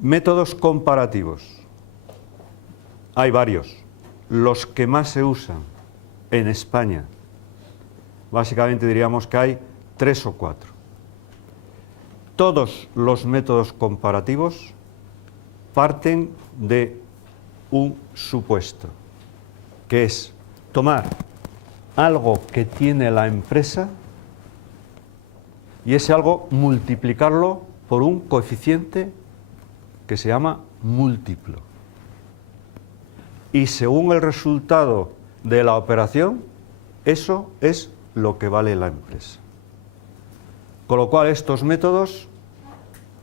Métodos comparativos. Hay varios. Los que más se usan en España, básicamente diríamos que hay 3 o 4. Todos los métodos comparativos parten de un supuesto, que es tomar algo que tiene la empresa y ese algo multiplicarlo por un coeficiente que se llama múltiplo. Y según el resultado de la operación, eso es lo que vale la empresa. Con lo cual, estos métodos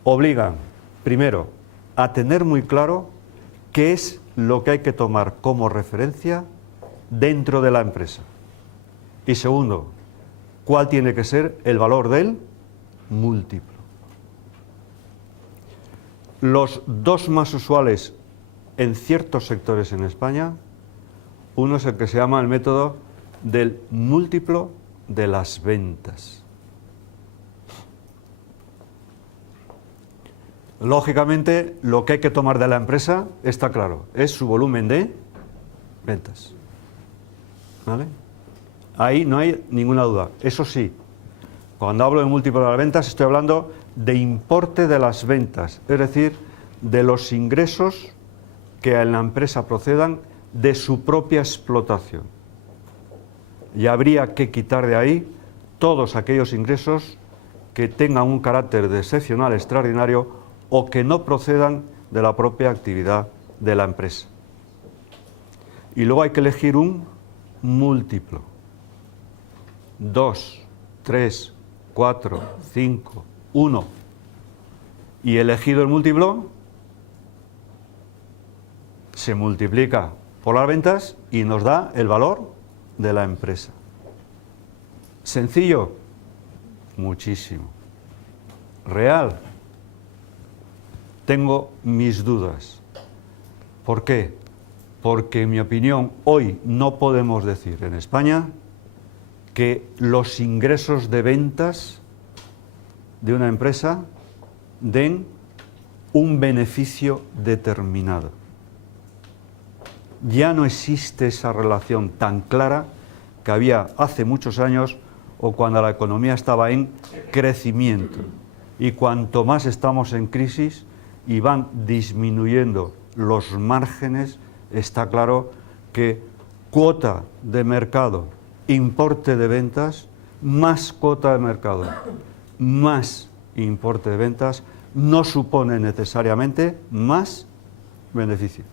obligan, primero, a tener muy claro qué es lo que hay que tomar como referencia dentro de la empresa. Y segundo, cuál tiene que ser el valor del múltiplo. Los dos más usuales en ciertos sectores en España, uno es el que se llama el método del múltiplo de las ventas. Lógicamente, lo que hay que tomar de la empresa está claro, es su volumen de ventas. ¿Vale? Ahí no hay ninguna duda. Eso sí, cuando hablo de múltiplo de las ventas, estoy hablando de importe de las ventas, es decir, de los ingresos que en la empresa procedan de su propia explotación. Y habría que quitar de ahí todos aquellos ingresos que tengan un carácter de excepcional, extraordinario, o que no procedan de la propia actividad de la empresa. Y luego hay que elegir un múltiplo. 2, 3, 4, 5, 1. Y elegido el múltiplo, se multiplica por las ventas y nos da el valor de la empresa. ¿Sencillo? Muchísimo. ¿Real? Tengo mis dudas. ¿Por qué? Porque, en mi opinión, hoy no podemos decir en España que los ingresos de ventas de una empresa den un beneficio determinado. Ya no existe esa relación tan clara que había hace muchos años o cuando la economía estaba en crecimiento. Y cuanto más estamos en crisis y van disminuyendo los márgenes, está claro que cuota de mercado, importe de ventas, más cuota de mercado, más importe de ventas, no supone necesariamente más beneficio.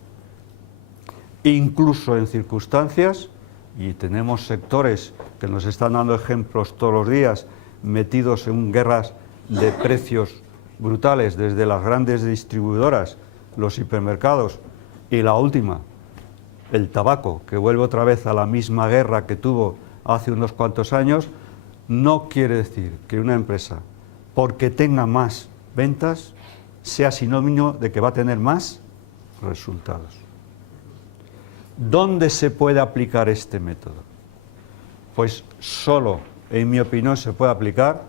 Incluso en circunstancias, y tenemos sectores que nos están dando ejemplos todos los días, metidos en guerras de precios brutales, desde las grandes distribuidoras, los hipermercados, y la última, el tabaco, que vuelve otra vez a la misma guerra que tuvo hace unos cuantos años, no quiere decir que una empresa, porque tenga más ventas, sea sinónimo de que va a tener más resultados. ¿Dónde se puede aplicar este método? Pues solo, en mi opinión, se puede aplicar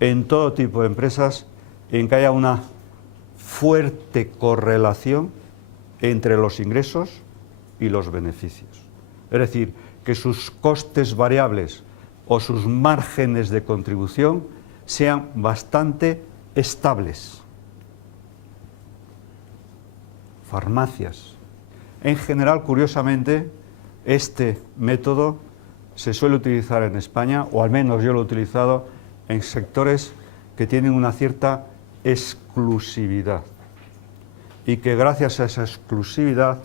en todo tipo de empresas en que haya una fuerte correlación entre los ingresos y los beneficios. Es decir, que sus costes variables o sus márgenes de contribución sean bastante estables. Farmacias. En general, curiosamente, este método se suele utilizar en España, o al menos yo lo he utilizado, en sectores que tienen una cierta exclusividad y que gracias a esa exclusividad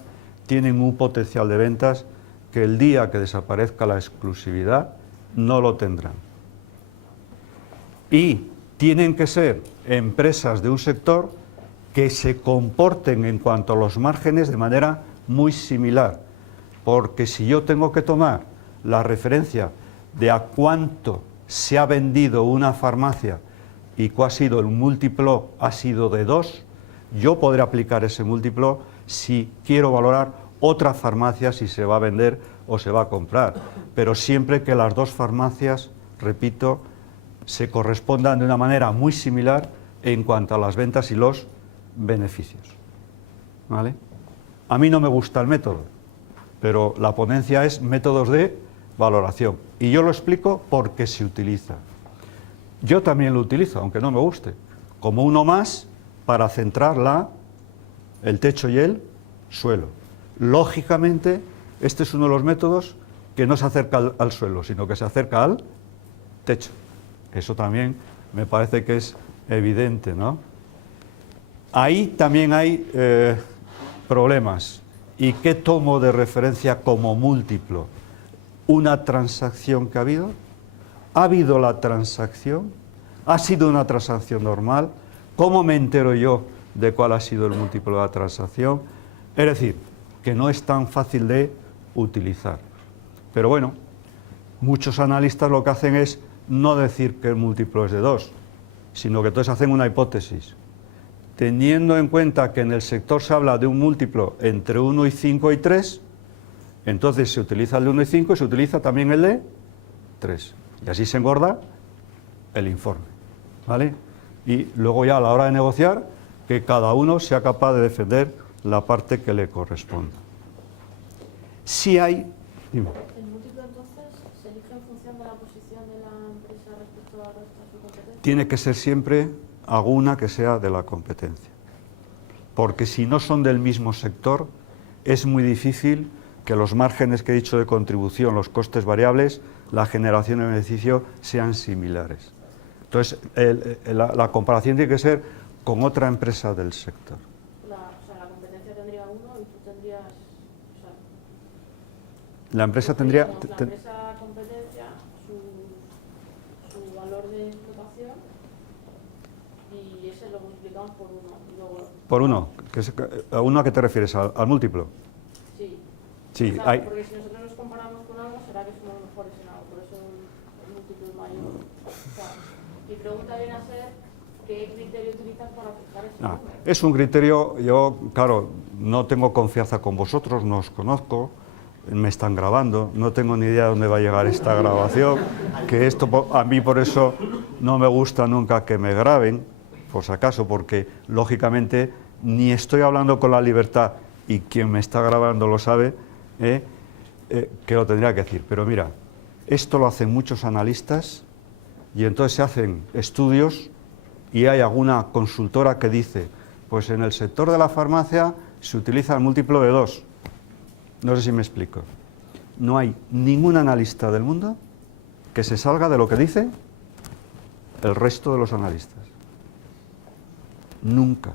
tienen un potencial de ventas que el día que desaparezca la exclusividad no lo tendrán. Y tienen que ser empresas de un sector que se comporten en cuanto a los márgenes de manera muy similar, porque si yo tengo que tomar la referencia de a cuánto se ha vendido una farmacia y cuál ha sido el múltiplo, ha sido de 2, yo podré aplicar ese múltiplo si quiero valorar otra farmacia, si se va a vender o se va a comprar, pero siempre que las dos farmacias, repito, se correspondan de una manera muy similar en cuanto a las ventas y los beneficios. ¿Vale? A mí no me gusta el método, pero la ponencia es métodos de valoración. Y yo lo explico porque se utiliza. Yo también lo utilizo, aunque no me guste, como uno más para centrar el techo y el suelo. Lógicamente, este es uno de los métodos que no se acerca al suelo, sino que se acerca al techo. Eso también me parece que es evidente, ¿no? Ahí también hay problemas. ¿Y qué tomo de referencia como múltiplo? ¿Una transacción que ha habido? ¿Ha habido la transacción? ¿Ha sido una transacción normal? ¿Cómo me entero yo de cuál ha sido el múltiplo de la transacción? Es decir, que no es tan fácil de utilizar. Pero bueno, muchos analistas lo que hacen es no decir que el múltiplo es de 2, sino que entonces hacen una hipótesis. Teniendo en cuenta que en el sector se habla de un múltiplo entre 1 y 5 y 3, entonces se utiliza el de 1 y 5 y se utiliza también el de 3. Y así se engorda el informe, ¿vale? Y luego ya a la hora de negociar, que cada uno sea capaz de defender la parte que le corresponda. Si hay... Dime. ¿El múltiplo entonces se elige en función de la posición de la empresa respecto al resto de su competencia? Tiene que ser siempre alguna que sea de la competencia. Porque si no son del mismo sector, es muy difícil que los márgenes que he dicho de contribución, los costes variables, la generación de beneficio sean similares. Entonces, la comparación tiene que ser con otra empresa del sector. La competencia tendría uno y tú tendrías... La empresa tendría... La empresa competencia, su valor de explotación, y ese lo multiplicamos por uno. Y luego, por uno. ¿A uno a qué te refieres? ¿Al múltiplo? Sí. Sí, Claro, hay... porque si nosotros nos comparamos con algo, será que somos mejores en algo, por eso el múltiplo es mayor. O sea, mi pregunta viene a ser, ¿qué criterio utilizas para fijar ese número? Es un criterio, yo, claro, no tengo confianza con vosotros, no os conozco, me están grabando, no tengo ni idea de dónde va a llegar esta grabación, que esto a mí por eso no me gusta nunca que me graben, por si acaso, porque lógicamente ni estoy hablando con la libertad, y quien me está grabando lo sabe, que lo tendría que decir. Pero mira, esto lo hacen muchos analistas y entonces se hacen estudios y hay alguna consultora que dice, pues en el sector de la farmacia se utiliza el múltiplo de 2. No sé si me explico. No hay ningún analista del mundo que se salga de lo que dice el resto de los analistas. Nunca.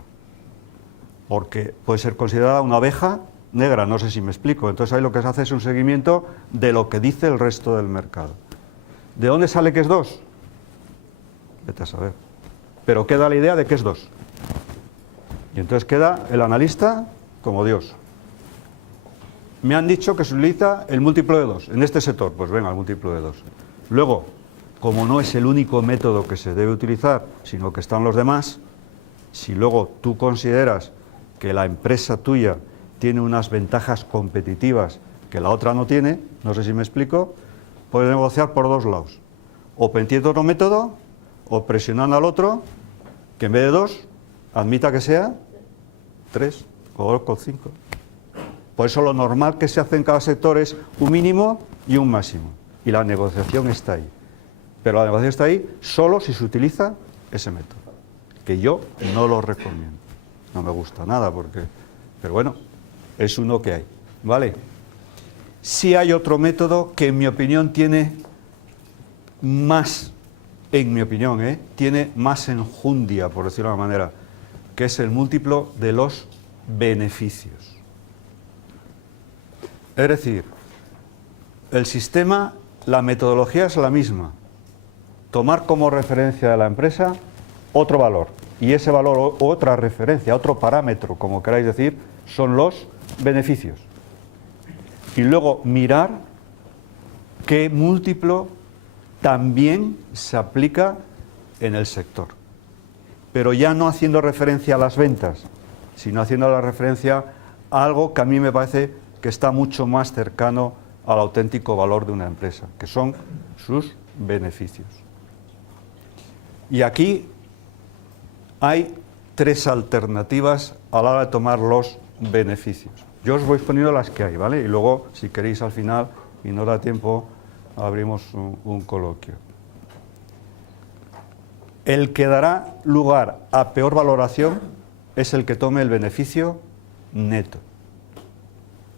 Porque puede ser considerada una abeja negra, no sé si me explico. Entonces ahí lo que se hace es un seguimiento de lo que dice el resto del mercado. ¿De dónde sale que es 2? Vete a saber. Pero queda la idea de que es 2. Y entonces queda el analista como Dios. Me han dicho que se utiliza el múltiplo de 2 en este sector, pues venga, el múltiplo de 2. Luego, como no es el único método que se debe utilizar, sino que están los demás, si luego tú consideras que la empresa tuya tiene unas ventajas competitivas que la otra no tiene, no sé si me explico, puedes negociar por dos lados. O metiendo otro método, o presionando al otro, que en vez de 2, admita que sea 3 o 2,5. Por eso lo normal que se hace en cada sector es un mínimo y un máximo. Y la negociación está ahí. Pero la negociación está ahí solo si se utiliza ese método, que yo no lo recomiendo. No me gusta nada, pero bueno, es uno que hay, ¿vale? Sí hay otro método que en mi opinión tiene más, tiene más enjundia, por decirlo de alguna manera, que es el múltiplo de los beneficios. Es decir, el sistema, la metodología es la misma. Tomar como referencia de la empresa otro valor. Y ese valor, otra referencia, otro parámetro, como queráis decir, son los beneficios. Y luego mirar qué múltiplo también se aplica en el sector. Pero ya no haciendo referencia a las ventas, sino haciendo la referencia a algo que a mí me parece que está mucho más cercano al auténtico valor de una empresa, que son sus beneficios. Y aquí hay tres alternativas a la hora de tomar los beneficios. Yo os voy poniendo las que hay, ¿vale? Y luego, si queréis al final, y no da tiempo, abrimos un coloquio. El que dará lugar a peor valoración es el que tome el beneficio neto,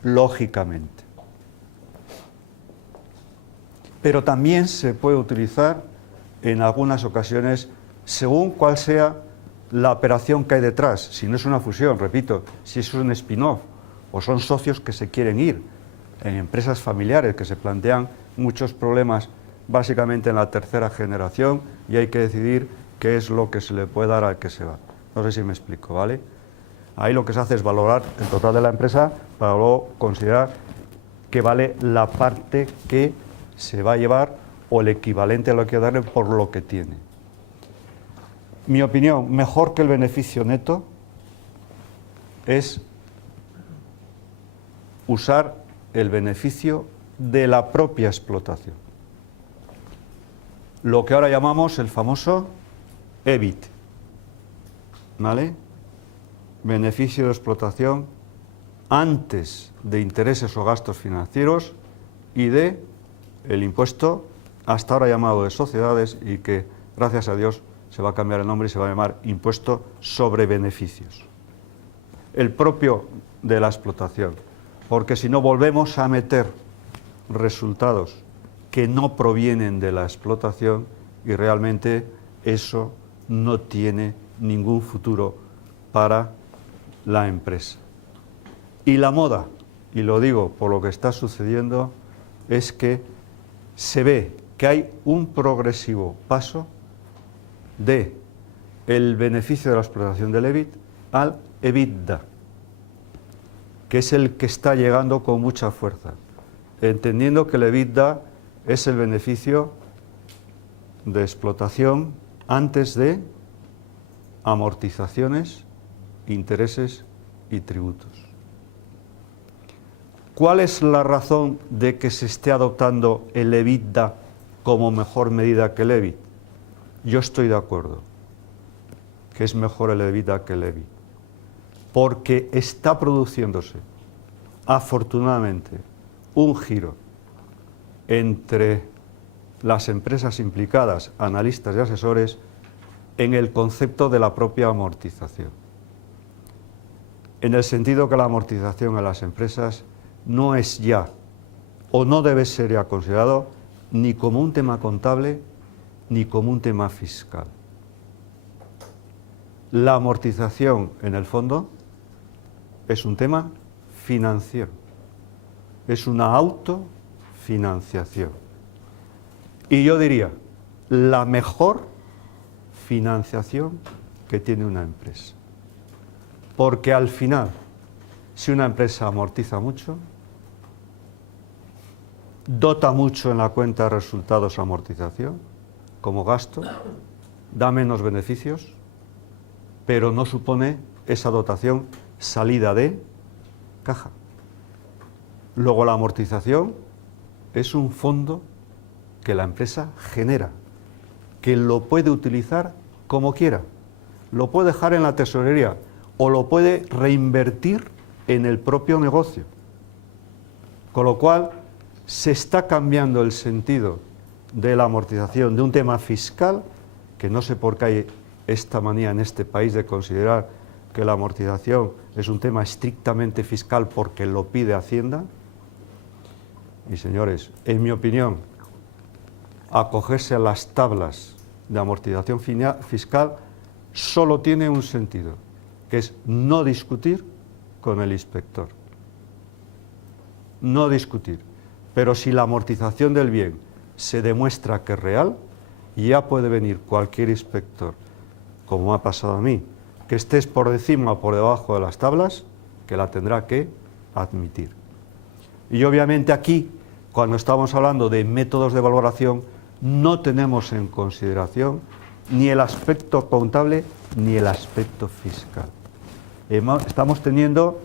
lógicamente. Pero también se puede utilizar en algunas ocasiones según cuál sea la operación que hay detrás. Si no es una fusión, repito, si es un spin-off o son socios que se quieren ir en empresas familiares que se plantean muchos problemas básicamente en la tercera generación y hay que decidir qué es lo que se le puede dar al que se va. No sé si me explico, ¿vale? Ahí lo que se hace es valorar el total de la empresa para luego considerar que vale la parte que se va a llevar o el equivalente a lo que hay que darle por lo que tiene. Mi opinión, mejor que el beneficio neto es usar el beneficio de la propia explotación. Lo que ahora llamamos el famoso EBIT, ¿vale? Beneficio de explotación antes de intereses o gastos financieros y de el impuesto hasta ahora llamado de sociedades y que, gracias a Dios, se va a cambiar el nombre y se va a llamar impuesto sobre beneficios. El propio de la explotación, porque si no volvemos a meter resultados que no provienen de la explotación y realmente eso no tiene ningún futuro para la empresa. Y la moda, y lo digo por lo que está sucediendo, es que se ve que hay un progresivo paso de el beneficio de la explotación del EBIT al EBITDA, que es el que está llegando con mucha fuerza, entendiendo que el EBITDA es el beneficio de explotación antes de amortizaciones, intereses y tributos. ¿Cuál es la razón de que se esté adoptando el EBITDA como mejor medida que el EBIT? Yo estoy de acuerdo, que es mejor el EBITDA que el EBIT, porque está produciéndose, afortunadamente, un giro entre las empresas implicadas, analistas y asesores, en el concepto de la propia amortización. En el sentido que la amortización en las empresas no es ya, o no debe ser ya considerado, ni como un tema contable, ni como un tema fiscal. La amortización, en el fondo, es un tema financiero, es una autofinanciación. Y yo diría, la mejor financiación que tiene una empresa. Porque al final, si una empresa amortiza mucho, dota mucho en la cuenta de resultados amortización, como gasto, da menos beneficios, pero no supone esa dotación salida de caja. Luego la amortización es un fondo que la empresa genera, que lo puede utilizar como quiera, lo puede dejar en la tesorería o lo puede reinvertir en el propio negocio. Con lo cual se está cambiando el sentido de la amortización de un tema fiscal, que no sé por qué hay esta manía en este país de considerar que la amortización es un tema estrictamente fiscal porque lo pide Hacienda. Y señores, en mi opinión, acogerse a las tablas de amortización fiscal solo tiene un sentido, que es no discutir con el inspector. No discutir. Pero si la amortización del bien se demuestra que es real, ya puede venir cualquier inspector, como me ha pasado a mí, que estés por encima o por debajo de las tablas, que la tendrá que admitir. Y obviamente aquí, cuando estamos hablando de métodos de valoración, no tenemos en consideración ni el aspecto contable ni el aspecto fiscal. Estamos teniendo,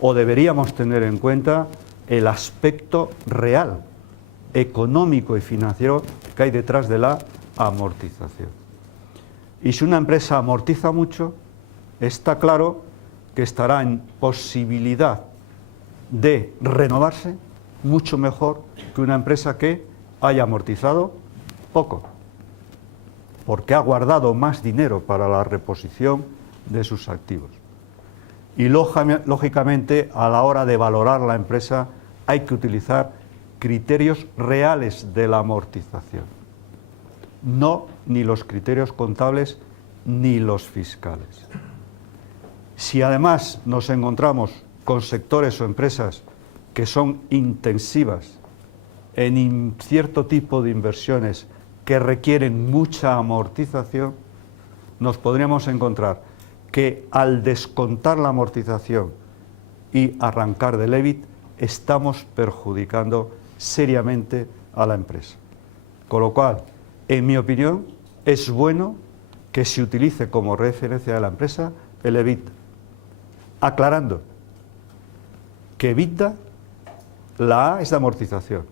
o deberíamos tener en cuenta, el aspecto real, económico y financiero que hay detrás de la amortización. Y si una empresa amortiza mucho, está claro que estará en posibilidad de renovarse mucho mejor que una empresa que haya amortizado poco, porque ha guardado más dinero para la reposición de sus activos. Y lógicamente, a la hora de valorar la empresa, hay que utilizar criterios reales de la amortización, no ni los criterios contables ni los fiscales. Si además nos encontramos con sectores o empresas que son intensivas en cierto tipo de inversiones que requieren mucha amortización, nos podríamos encontrar que al descontar la amortización y arrancar del EBIT, estamos perjudicando seriamente a la empresa. Con lo cual, en mi opinión, es bueno que se utilice como referencia de la empresa el EBITDA, aclarando que EBITDA, la A es de amortización,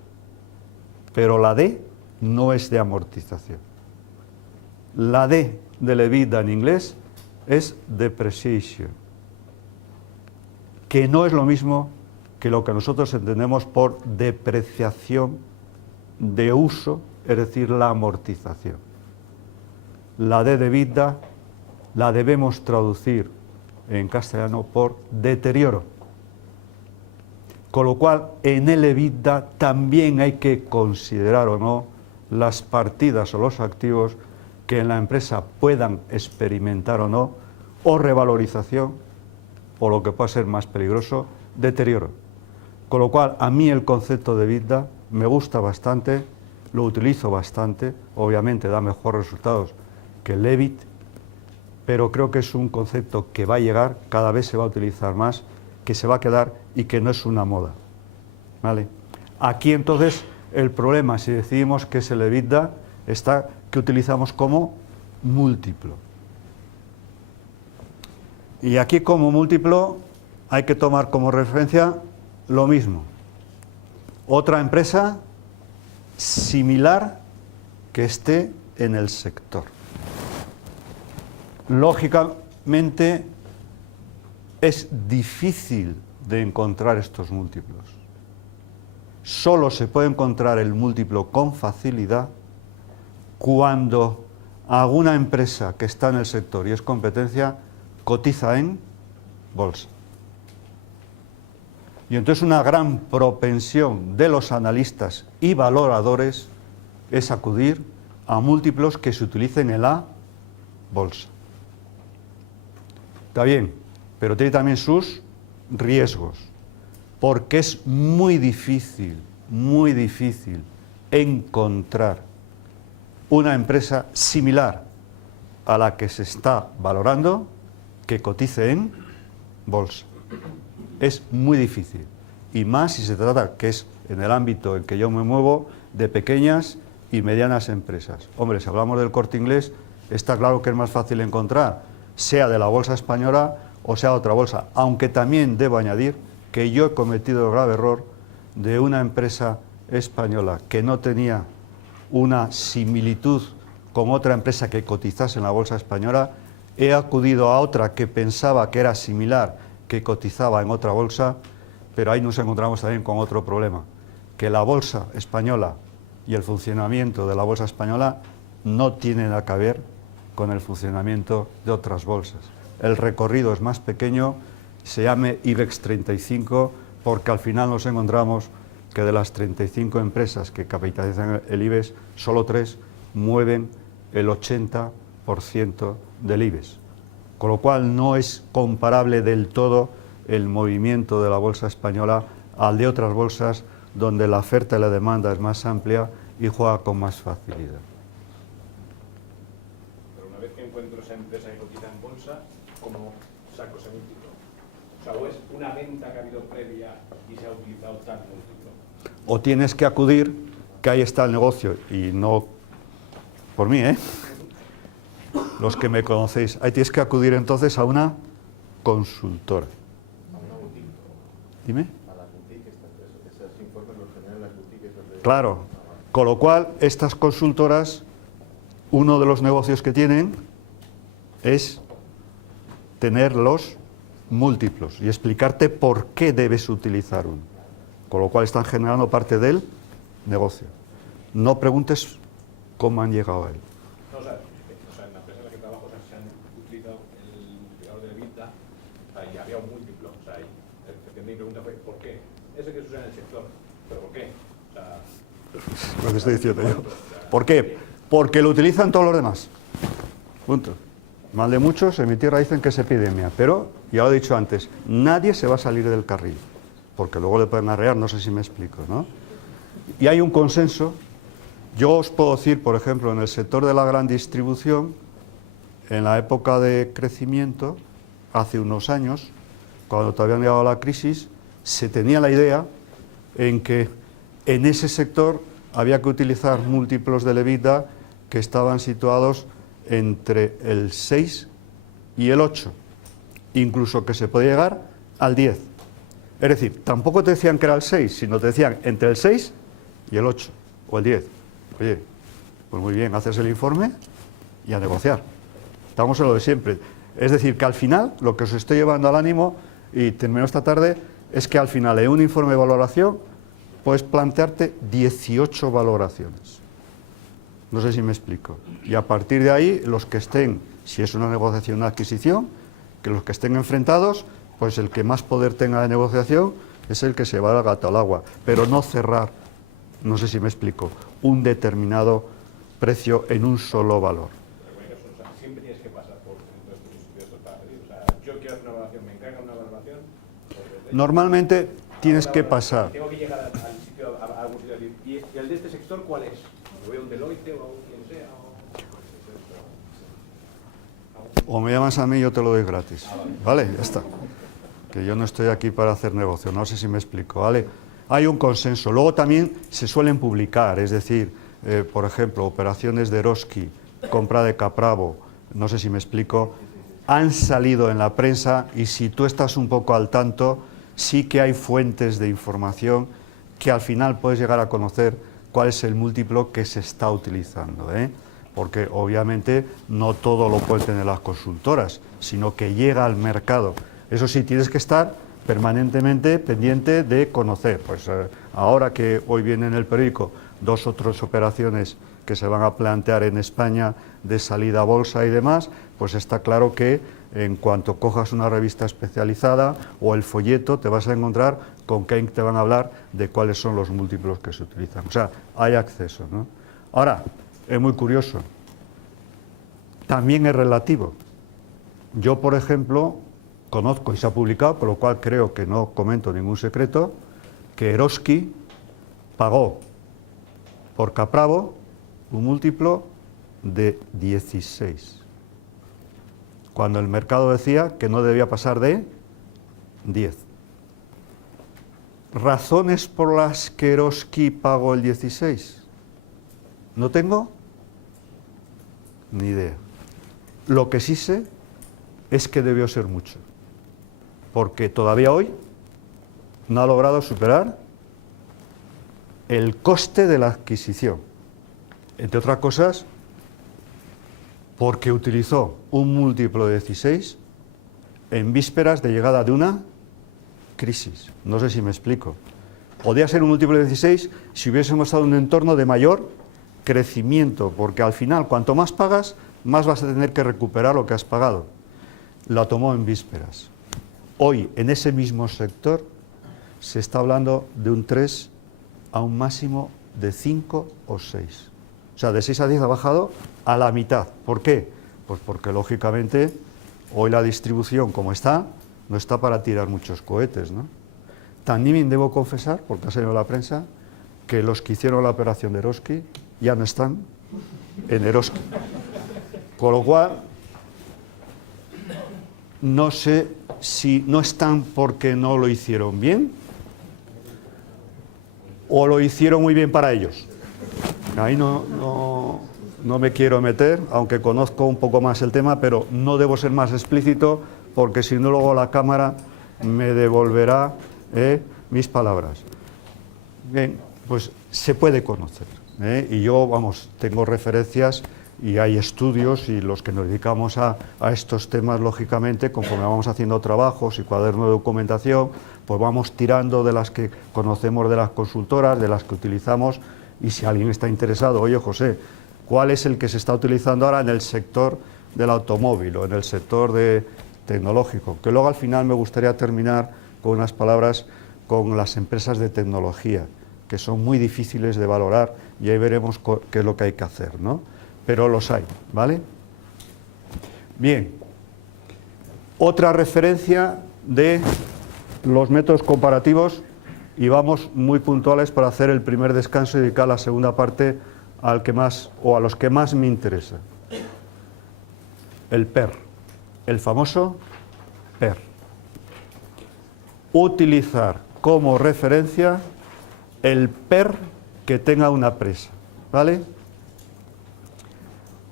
pero la D no es de amortización. La D del EBITDA en inglés es depreciation, que no es lo mismo que lo que nosotros entendemos por depreciación de uso, es decir, la amortización. La D de EBITDA la debemos traducir en castellano por deterioro. Con lo cual, en el EBITDA también hay que considerar o no las partidas o los activos que en la empresa puedan experimentar o no, o revalorización, o lo que pueda ser más peligroso, deterioro. Con lo cual, a mí el concepto de EBITDA me gusta bastante, lo utilizo bastante, obviamente da mejores resultados que el EBIT, pero creo que es un concepto que va a llegar, cada vez se va a utilizar más, que se va a quedar y que no es una moda, ¿vale? Aquí entonces el problema, si decidimos que es el EBITDA, está que utilizamos como múltiplo. Y aquí como múltiplo hay que tomar como referencia lo mismo. Otra empresa similar que esté en el sector. Lógicamente es difícil de encontrar estos múltiplos. Solo se puede encontrar el múltiplo con facilidad cuando alguna empresa que está en el sector y es competencia cotiza en bolsa. Y entonces una gran propensión de los analistas y valoradores es acudir a múltiplos que se utilicen en la bolsa. Está bien, pero tiene también sus riesgos, porque es muy difícil encontrar una empresa similar a la que se está valorando que cotice en bolsa. Es muy difícil, y más si se trata, que es en el ámbito en que yo me muevo, de pequeñas y medianas empresas. Hombre, si hablamos del Corte Inglés, está claro que es más fácil encontrar, sea de la bolsa española o sea otra bolsa, aunque también debo añadir que yo he cometido el grave error de una empresa española que no tenía una similitud con otra empresa que cotizase en la bolsa española, he acudido a otra que pensaba que era similar, que cotizaba en otra bolsa, pero ahí nos encontramos también con otro problema, que la bolsa española y el funcionamiento de la bolsa española no tienen nada que ver con el funcionamiento de otras bolsas. El recorrido es más pequeño, se llame IBEX 35, porque al final nos encontramos que de las 35 empresas que capitalizan el IBEX, solo 3 mueven el 80% del IBEX. Con lo cual no es comparable del todo el movimiento de la bolsa española al de otras bolsas donde la oferta y la demanda es más amplia y juega con más facilidad. Pero una vez que encuentro esa empresa que cotiza en bolsa, ¿cómo saco ese múltiplo? O sea, ¿o es una venta que ha habido previa y se ha utilizado tal múltiplo? O tienes que acudir, que ahí está el negocio, y no por mí, los que me conocéis, ahí tienes que acudir entonces a una consultora. A una boutique. Dime. A la boutique, esos informes los generan las boutiques. Claro, con lo cual estas consultoras, uno de los negocios que tienen es tener los múltiplos y explicarte por qué debes utilizar uno. Con lo cual están generando parte del negocio. No preguntes cómo han llegado a él. No, o sea, en la empresa en la que trabajo se han utilizado el multiplicador de EBITDA, o sea, y había un múltiplo. O sea, y mi pregunta fue, ¿por qué? Ese que se usa en el sector, ¿pero por qué? O sea, Lo que estoy diciendo yo. ¿Por qué? Porque lo utilizan todos los demás. Punto. Mal de muchos, en mi tierra dicen que es epidemia, pero, ya lo he dicho antes, nadie se va a salir del carril, porque luego le pueden arrear, no sé si me explico, ¿no? Y hay un consenso. Yo os puedo decir, por ejemplo, en el sector de la gran distribución, en la época de crecimiento, hace unos años, cuando todavía no llegado la crisis, se tenía la idea en que en ese sector había que utilizar múltiplos de EBITDA que estaban situados entre el 6 y el 8, incluso que se podía llegar al 10. Es decir, tampoco te decían que era el 6, sino te decían entre el 6 y el 8 o el 10. Oye, pues muy bien, haces el informe y a negociar. Estamos en lo de siempre. Es decir, que al final, lo que os estoy llevando al ánimo, y termino esta tarde, es que al final en un informe de valoración puedes plantearte 18 valoraciones. No sé si me explico. Y a partir de ahí, los que estén, si es una negociación, una adquisición, que los que estén enfrentados, pues el que más poder tenga de negociación es el que se va al gato al agua. Pero no cerrar, no sé si me explico, un determinado precio en un solo valor. o sea, siempre tienes que pasar por estos para pedir. O sea, yo quiero hacer una valoración, me encarga una valoración. Normalmente tienes que pasar. Tengo que llegar al sitio, a algún sitio y decir, ¿y el de este sector cuál es? ¿Me voy a un Deloitte o a un quien sea? O me llamas a mí y yo te lo doy gratis. Vale, ya está. Que yo no estoy aquí para hacer negocio, no sé si me explico, ¿vale? Hay un consenso. Luego también se suelen publicar, es decir, por ejemplo, operaciones de Eroski, compra de Capravo, no sé si me explico, han salido en la prensa y si tú estás un poco al tanto, sí que hay fuentes de información que al final puedes llegar a conocer cuál es el múltiplo que se está utilizando, ¿eh? Porque obviamente no todo lo pueden tener las consultoras, sino que llega al mercado. Eso sí, tienes que estar permanentemente pendiente de conocer. Pues ahora que hoy viene en el periódico 2 o 3 operaciones que se van a plantear en España de salida a bolsa y demás, pues está claro que en cuanto cojas una revista especializada o el folleto te vas a encontrar con que te van a hablar de cuáles son los múltiplos que se utilizan. O sea, hay acceso, ¿no? Ahora, es muy curioso, también es relativo. Yo, por ejemplo, conozco y se ha publicado, por lo cual creo que no comento ningún secreto, que Eroski pagó por Capravo un múltiplo de 16, cuando el mercado decía que no debía pasar de 10. ¿Razones por las que Eroski pagó el 16? No tengo ni idea. Lo que sí sé es que debió ser mucho, porque todavía hoy no ha logrado superar el coste de la adquisición, entre otras cosas porque utilizó un múltiplo de 16 en vísperas de llegada de una crisis. No sé si me explico. Podría ser un múltiplo de 16 si hubiésemos estado en un entorno de mayor crecimiento, porque al final cuanto más pagas, más vas a tener que recuperar lo que has pagado. La tomó en vísperas. Hoy, en ese mismo sector, se está hablando de un 3 a un máximo de 5 o 6. O sea, de 6 a 10 ha bajado a la mitad. ¿Por qué? Pues porque, lógicamente, hoy la distribución, como está, no está para tirar muchos cohetes, ¿no? También debo confesar, porque ha salido en la prensa, que los que hicieron la operación de Eroski ya no están en Eroski. Con lo cual, no sé si no están porque no lo hicieron bien o lo hicieron muy bien para ellos. Ahí no me quiero meter, aunque conozco un poco más el tema, pero no debo ser más explícito porque si no luego la cámara me devolverá mis palabras. Bien, pues se puede conocer. Y yo, vamos, tengo referencias y hay estudios, y los que nos dedicamos a estos temas, lógicamente, conforme vamos haciendo trabajos y cuaderno de documentación, pues vamos tirando de las que conocemos de las consultoras, de las que utilizamos, y si alguien está interesado, oye José, ¿cuál es el que se está utilizando ahora en el sector del automóvil o en el sector tecnológico? Que luego al final me gustaría terminar con unas palabras con las empresas de tecnología, que son muy difíciles de valorar, y ahí veremos qué es lo que hay que hacer, ¿no? Pero los hay, ¿vale? Bien, otra referencia de los métodos comparativos, y vamos muy puntuales para hacer el primer descanso y dedicar la segunda parte al que más, o a los que más me interesa. El PER, el famoso PER. Utilizar como referencia el PER que tenga una empresa, ¿vale?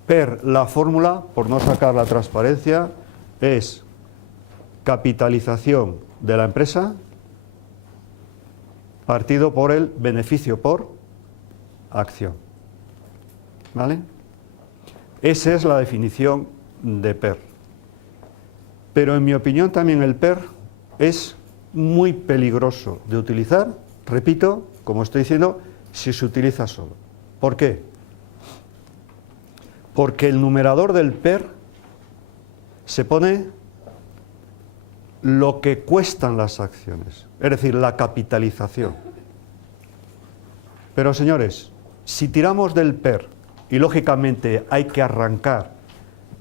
PER, la fórmula, por no sacar la transparencia, es capitalización de la empresa partido por el beneficio por acción, ¿vale? Esa es la definición de PER. Pero en mi opinión también el PER es muy peligroso de utilizar, repito, como estoy diciendo, si se utiliza solo. ¿Por qué? Porque el numerador del PER se pone lo que cuestan las acciones, es decir, la capitalización. Pero señores, si tiramos del PER, y lógicamente hay que arrancar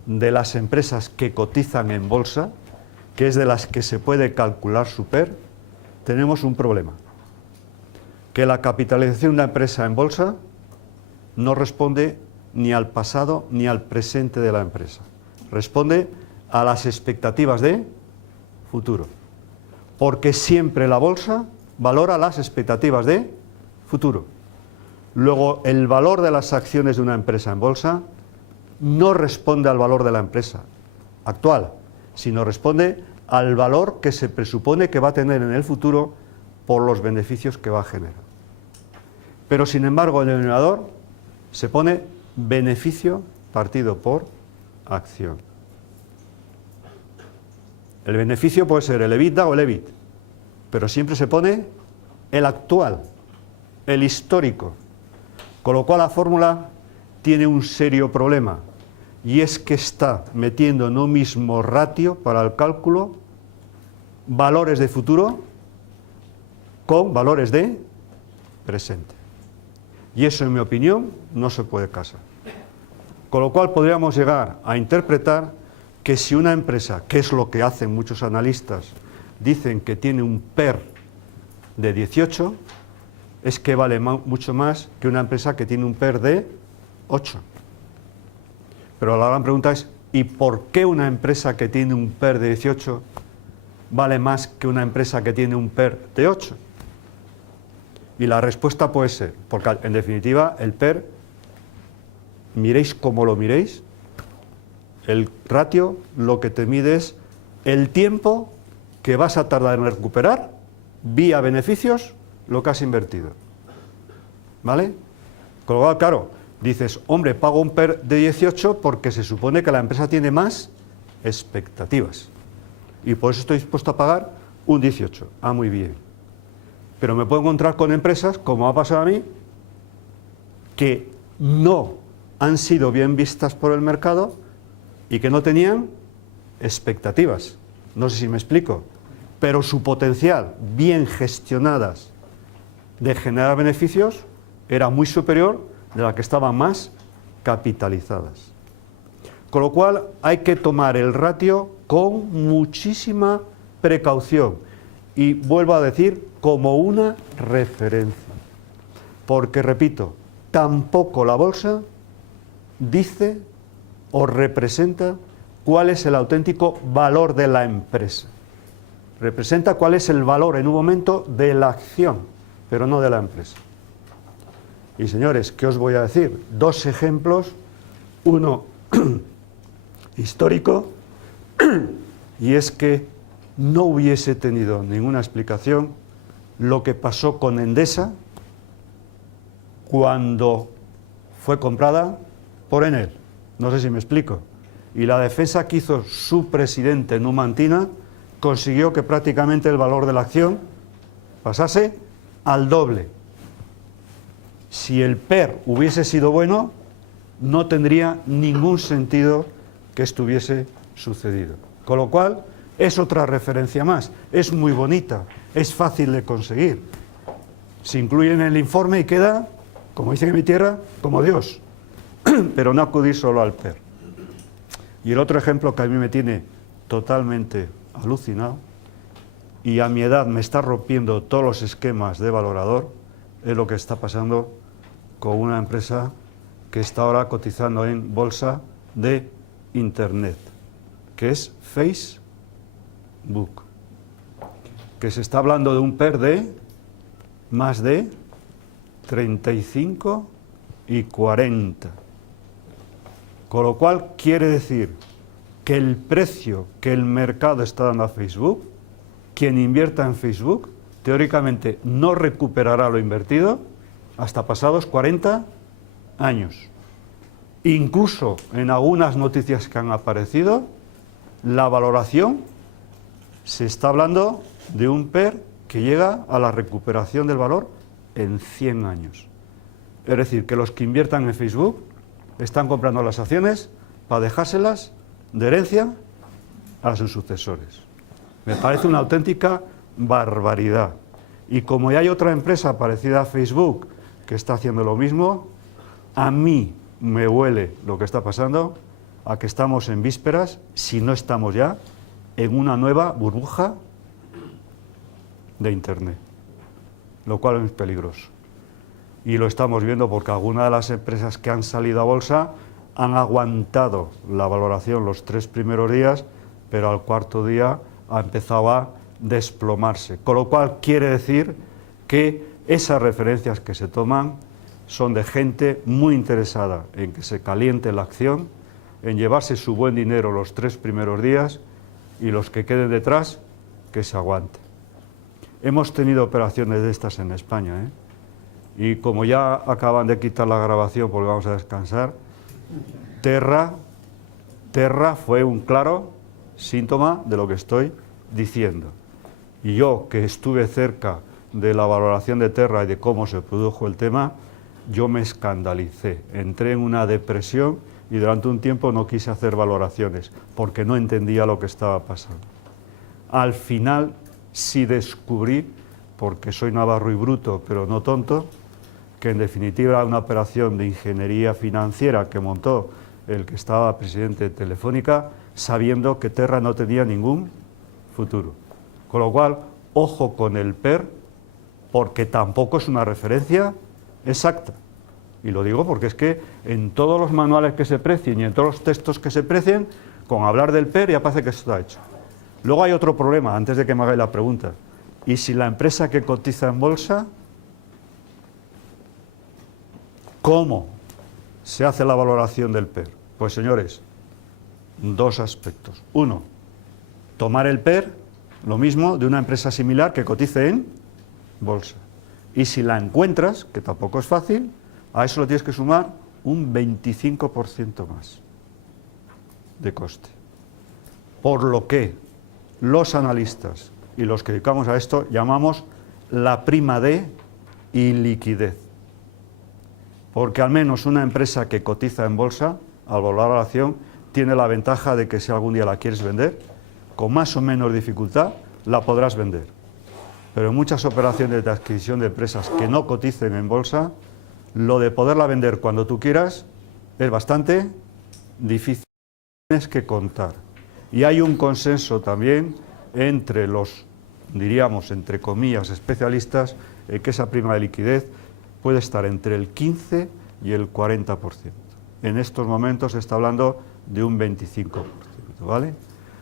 de las empresas que cotizan en bolsa, que es de las que se puede calcular su PER, tenemos un problema. Que la capitalización de una empresa en bolsa no responde ni al pasado ni al presente de la empresa. Responde a las expectativas de futuro. Porque siempre la bolsa valora las expectativas de futuro. Luego, el valor de las acciones de una empresa en bolsa no responde al valor de la empresa actual, sino responde al valor que se presupone que va a tener en el futuro por los beneficios que va a generar. Pero, sin embargo, el denominador se pone beneficio partido por acción. El beneficio puede ser el EBITDA o el EBIT, pero siempre se pone el actual, el histórico. Con lo cual la fórmula tiene un serio problema, y es que está metiendo en un mismo ratio para el cálculo valores de futuro con valores de presente. Y eso, en mi opinión, no se puede casar. Con lo cual podríamos llegar a interpretar que si una empresa, que es lo que hacen muchos analistas, dicen que tiene un PER de 18, es que vale mucho más que una empresa que tiene un PER de 8. Pero la gran pregunta es, ¿y por qué una empresa que tiene un PER de 18 vale más que una empresa que tiene un PER de 8? Y la respuesta puede ser, porque en definitiva el PER, miréis como lo miréis, el ratio lo que te mide es el tiempo que vas a tardar en recuperar vía beneficios lo que has invertido. ¿Vale? Con lo cual, claro, dices, hombre, pago un PER de 18 porque se supone que la empresa tiene más expectativas. Y por eso estoy dispuesto a pagar un 18. Ah, muy bien. Pero me puedo encontrar con empresas, como ha pasado a mí, que no han sido bien vistas por el mercado y que no tenían expectativas. No sé si me explico. Pero su potencial, bien gestionadas, de generar beneficios, era muy superior de la que estaban más capitalizadas. Con lo cual hay que tomar el ratio con muchísima precaución. Y vuelvo a decir, como una referencia. Porque, repito, tampoco la bolsa dice o representa cuál es el auténtico valor de la empresa. Representa cuál es el valor en un momento de la acción, pero no de la empresa. Y señores, ¿qué os voy a decir? Dos ejemplos, uno histórico, y es que no hubiese tenido ninguna explicación lo que pasó con Endesa cuando fue comprada por Enel. No sé si me explico. Y la defensa que hizo su presidente Numantina consiguió que prácticamente el valor de la acción pasase al doble. Si el PER hubiese sido bueno, no tendría ningún sentido que estuviese sucedido. Con lo cual, es otra referencia más. Es muy bonita, es fácil de conseguir. Se incluye en el informe y queda, como dicen en mi tierra, como Dios. Pero no acudir solo al PER. Y el otro ejemplo que a mí me tiene totalmente alucinado, y a mi edad me está rompiendo todos los esquemas de valorador, es lo que está pasando con una empresa que está ahora cotizando en bolsa de Internet, que es Facebook, que se está hablando de un PER de más de 35 y 40. Con lo cual quiere decir que el precio que el mercado está dando a Facebook, quien invierta en Facebook, teóricamente no recuperará lo invertido hasta pasados 40 años. Incluso en algunas noticias que han aparecido, la valoración se está hablando de un PER que llega a la recuperación del valor en 100 años. Es decir, que los que inviertan en Facebook están comprando las acciones para dejárselas de herencia a sus sucesores. Me parece una auténtica barbaridad. Y como ya hay otra empresa parecida a Facebook que está haciendo lo mismo, a mí me huele lo que está pasando a que estamos en vísperas, si no estamos ya, en una nueva burbuja de Internet, lo cual es peligroso. Y lo estamos viendo porque algunas de las empresas que han salido a bolsa han aguantado la valoración los 3 primeros días, pero al cuarto día ha empezado a desplomarse. Con lo cual quiere decir que esas referencias que se toman son de gente muy interesada en que se caliente la acción, en llevarse su buen dinero los 3 primeros días y los que queden detrás, que se aguanten. Hemos tenido operaciones de estas en España, ¿eh? Y como ya acaban de quitar la grabación porque vamos a descansar, Terra fue un claro síntoma de lo que estoy diciendo. Y yo, que estuve cerca de la valoración de Terra y de cómo se produjo el tema, yo me escandalicé. Entré en una depresión y durante un tiempo no quise hacer valoraciones porque no entendía lo que estaba pasando. Al final sí descubrí, porque soy navarro y bruto, pero no tonto, que en definitiva era una operación de ingeniería financiera que montó el que estaba presidente de Telefónica, sabiendo que Terra no tenía ningún futuro. Con lo cual, ojo con el PER, porque tampoco es una referencia exacta. Y lo digo porque es que en todos los manuales que se precien y en todos los textos que se precien, con hablar del PER ya parece que esto está hecho. Luego hay otro problema, antes de que me hagáis la pregunta. ¿Y si la empresa que cotiza en bolsa, cómo se hace la valoración del PER? Pues señores, 2 aspectos. Uno, tomar el PER, lo mismo de una empresa similar que cotice en bolsa. Y si la encuentras, que tampoco es fácil, a eso le tienes que sumar un 25% más de coste. Por lo que los analistas y los que dedicamos a esto llamamos la prima de iliquidez. Porque al menos una empresa que cotiza en bolsa, al valorar la acción, tiene la ventaja de que si algún día la quieres vender, con más o menos dificultad, la podrás vender. Pero en muchas operaciones de adquisición de empresas que no coticen en bolsa, lo de poderla vender cuando tú quieras es bastante difícil. Tienes que contar. Y hay un consenso también entre los, diríamos, entre comillas, especialistas, que esa prima de liquidez puede estar entre el 15 y el 40%. En estos momentos se está hablando de un 25%, ¿vale?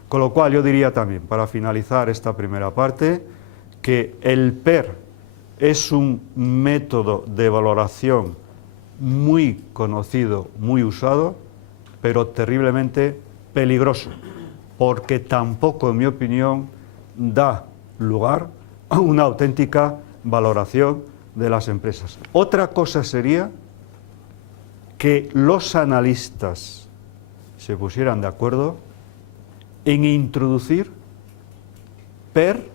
Con lo cual yo diría también, para finalizar esta primera parte, que el PER es un método de valoración muy conocido, muy usado, pero terriblemente peligroso, porque tampoco, en mi opinión, da lugar a una auténtica valoración de las empresas. Otra cosa sería que los analistas se pusieran de acuerdo en introducir PER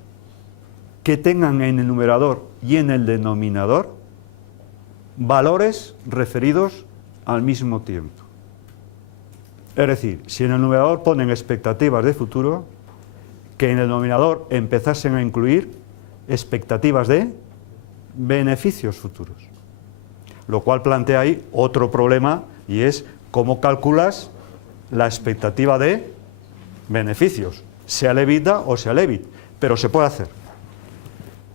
que tengan en el numerador y en el denominador valores referidos al mismo tiempo. Es decir, si en el numerador ponen expectativas de futuro, que en el denominador empezasen a incluir expectativas de beneficios futuros. Lo cual plantea ahí otro problema, y es cómo calculas la expectativa de beneficios, sea el EBITDA o sea el EBIT, pero se puede hacer.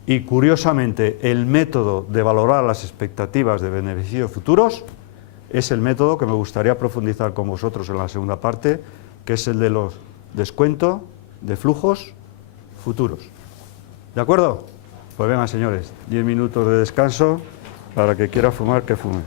Y curiosamente, el método de valorar las expectativas de beneficios futuros es el método que me gustaría profundizar con vosotros en la segunda parte, que es el de los descuentos de flujos futuros. ¿De acuerdo? Pues venga, señores, 10 minutos de descanso para que quiera fumar, que fume.